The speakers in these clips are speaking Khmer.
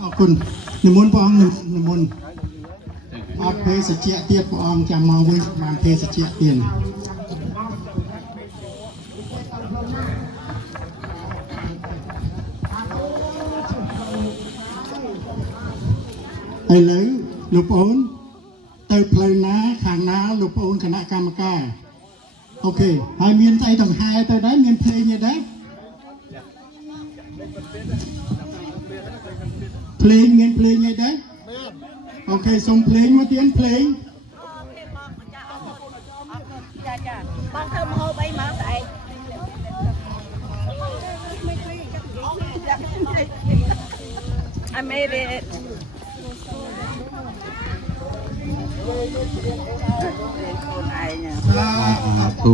ขอบคุณนิมนต์พระองค์นิมนต์อดเพศเจียเตียพระองค์จำมาวิ่งมาเพศเจียเตียนไอ้เลยลูกโอนเติบเพลินนะขางน้าลูกโอนคณะกรรมการโอเคให้เมียนใจต้องหายแต่ได้เมียนเพลงเนี่ยได้เพลงเมียนเพลงเนี่ยได้โอเคส่งเพลงมาเตียนเพลงบางเธอมาเอาไปมาใส่I made it คนไอเนี่ยถู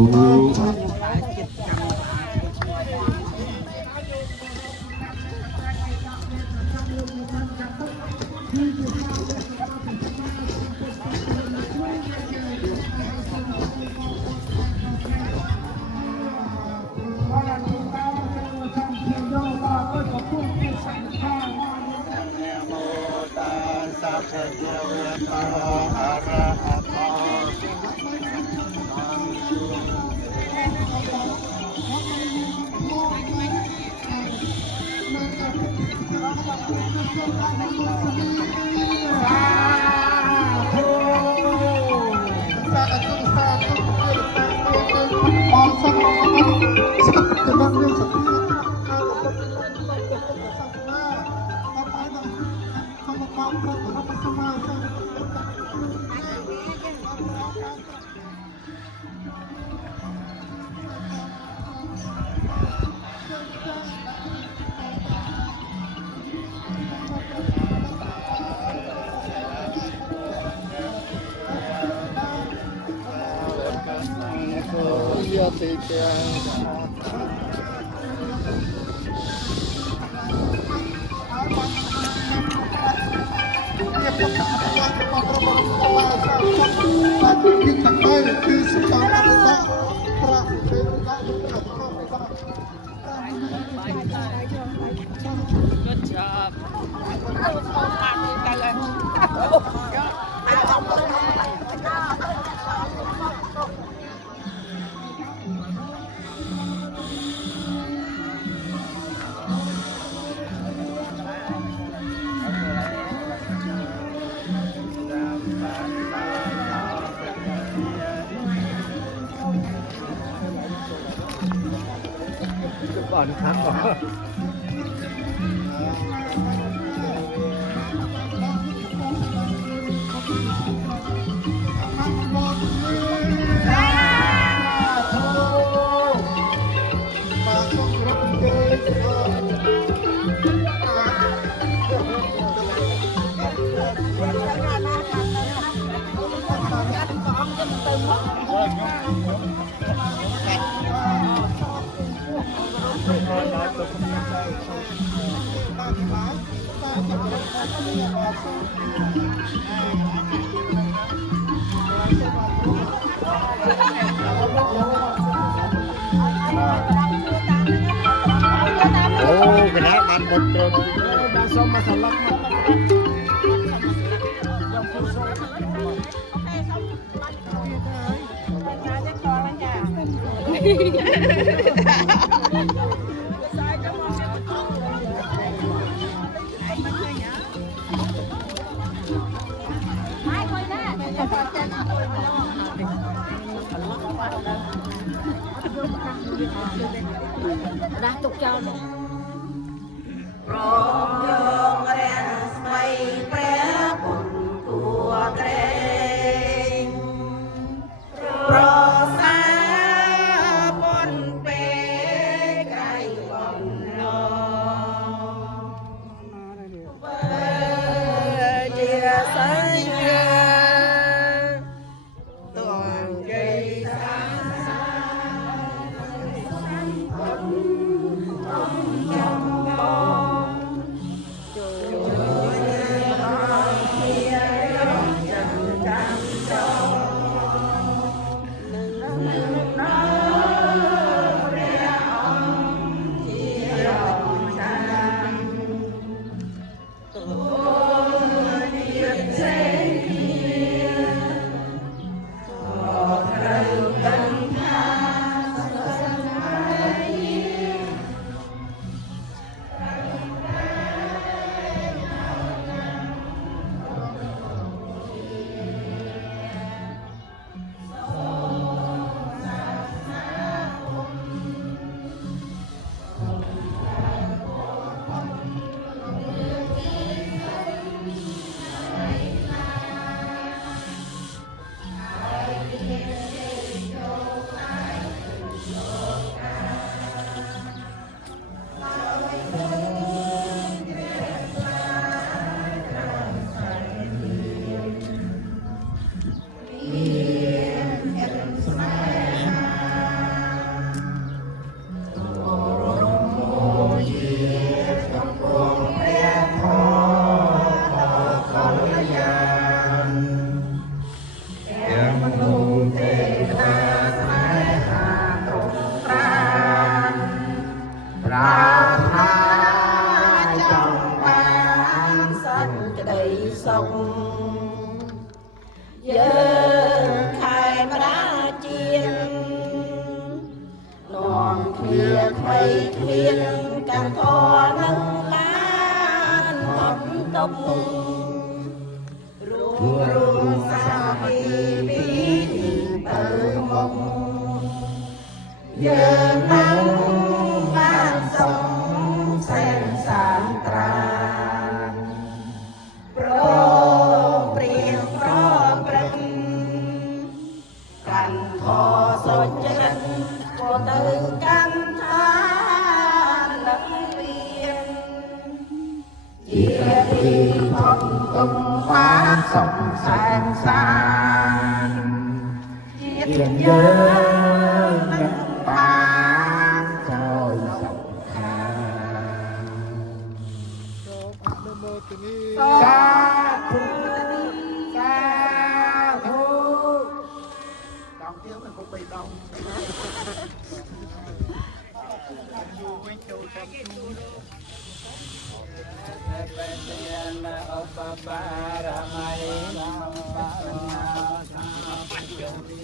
ก่อนครับโอ้คณะมันหมดตรงได้ส้มมาสลับđã tục cho rồi เ គ្មានកម្មធរនឹងបានកំទុករួមសាមីពីទៅមុខយើងនឹងបានសុំសែនសានត្រាប្រព្រៀងប្រព្រឹត្តកាន់ខសុចរិតក៏ទៅកាន់ឋាននឹងលៀនជាទីផុតទុំបានសុំសែនសានជាតិយើងនឹងបានចូលសុខាសាធុសាធុដងទៀតមិនបីដងយូរវិញចូលចាំជួលពេទ្យានឧបបារមៃណាបារណាសាបញ្ចោទា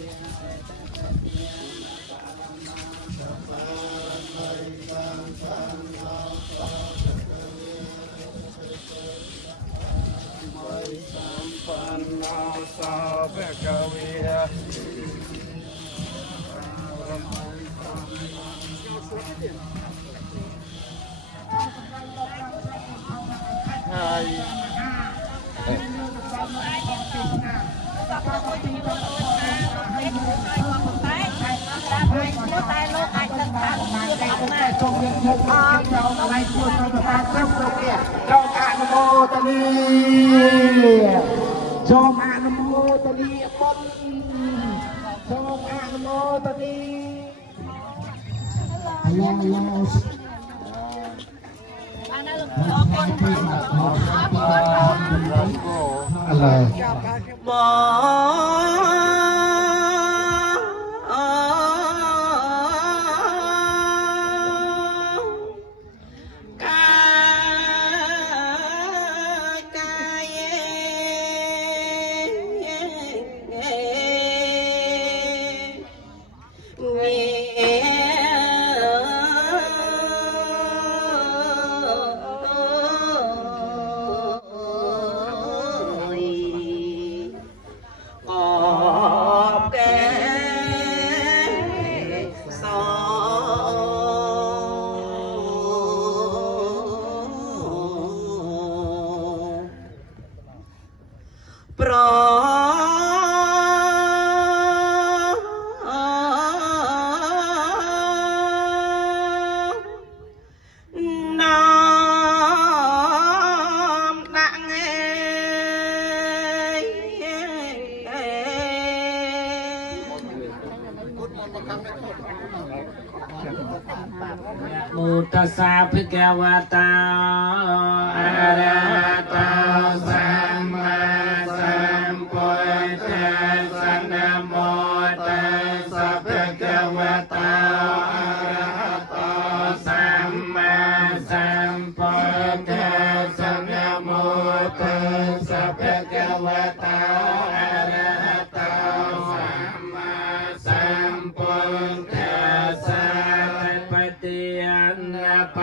សាភកវិហើយតែលោកអាចទឹកខាងជួយអត់ណាចូលយើងមកចូលកន្លែងជួយទៅប្របានគ្រប់គ្រប់នេះចូលអនុមោទនីចូលអនុមោទនីបុណ្យចូលអនុមោទនីឡាអានលោកអរគុណអរប្រណាមដាក់មោទសាភិក្ខវតាអរហតោសម្មាសម្ពុទ្ធស្សណាមោទសាភិក្ខវតាអរហតោសម្មាសម្ពុទ្ធស្សណាមោទសាភិក្ខវតាអរហតោសម្មាសម្ពុទ្ធស្សបតិយនប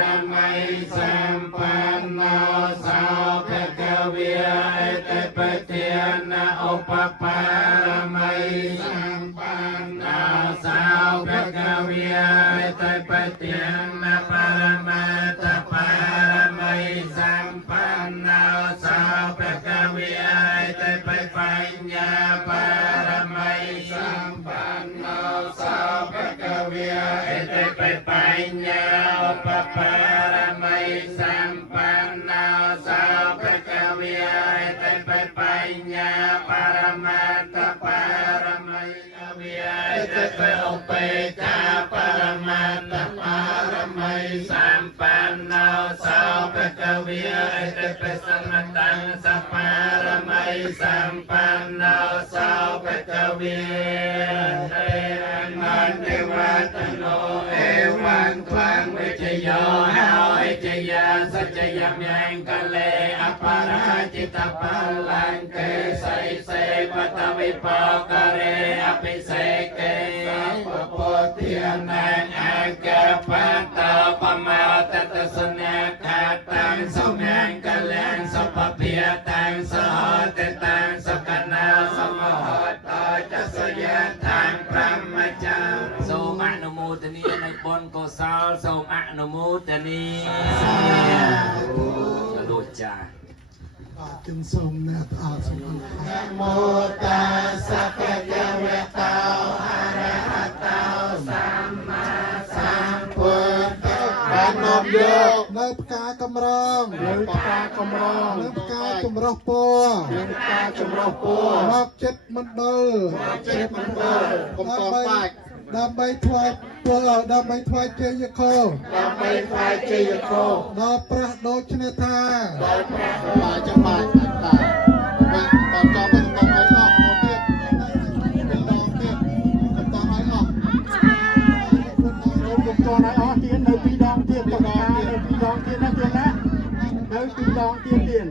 រមៃសម្បណ្ណោសោភគវិអតិបតិយនឧបបារមៃសម្បណ្ណោសោភគវិអតិបតិយនបរមតបារមៃសម្បណ្ណោសោភគវិអតិបបញ្ញាបារមៃសម្បណ្ណោសោភគវិអតិបបញ្ញាឧបបារមៃសម្បណ្ណោសោភគវិអតិបបញ្ញាបរមតបារមៃវិអតិបឧបេតាបរមតបារមៃសម្បណ្ណោសោភគវិអតិបសនតੰសបារមៃសម្បណ្ណោសោភគវិទេអនន្តវតនោ វ៉ាន់ខ្លាំងវិជ្ជយោហើយជាយាសច្ចយមយ៉ាងកលេអបរាជិតបលាំងកេសៃសេបតវិបករេអភិសេកេសពពុទ្ធានាងអកប สเนกัดตังสมังกัลเลงสปเพียตังสหตตังสกนาสมหตจัสยะทางพระมจังសូមអនុមោទនានៅបុណ្យកុសលសូមអនុមោទនាលោកចា จึงทรงแนบอาสม โมตัสสะภะคะวะโตอะระหะโตสัมมาสัมพุทธัสสะนมโยก នៅផ្កាកម្រងនៅផ្កាកម្រងនៅផ្កាចម្រុះពណ៌នៅផ្កាចម្រុះពណ៌មកចិត្តមណ្ឌលមកចិត្តមណ្ឌលកុំតបាច់ដើម្បីថ្វាយពលដើម្បីថ្វាយជ័យគោដើម្បីថ្វាយជ័យគោដល់ព្រះដូចគ្នាថាដល់ព្រះបាទចាំបាទបាទបាទតទៅតឲ្យអស់មកទៀតតឲ្យអស់រោគកុំតឲ្យអស់ទៀតនៅពីរដងទៀតតកានៅពីរដងទៀតណាទៀតណានៅពីរដងទៀត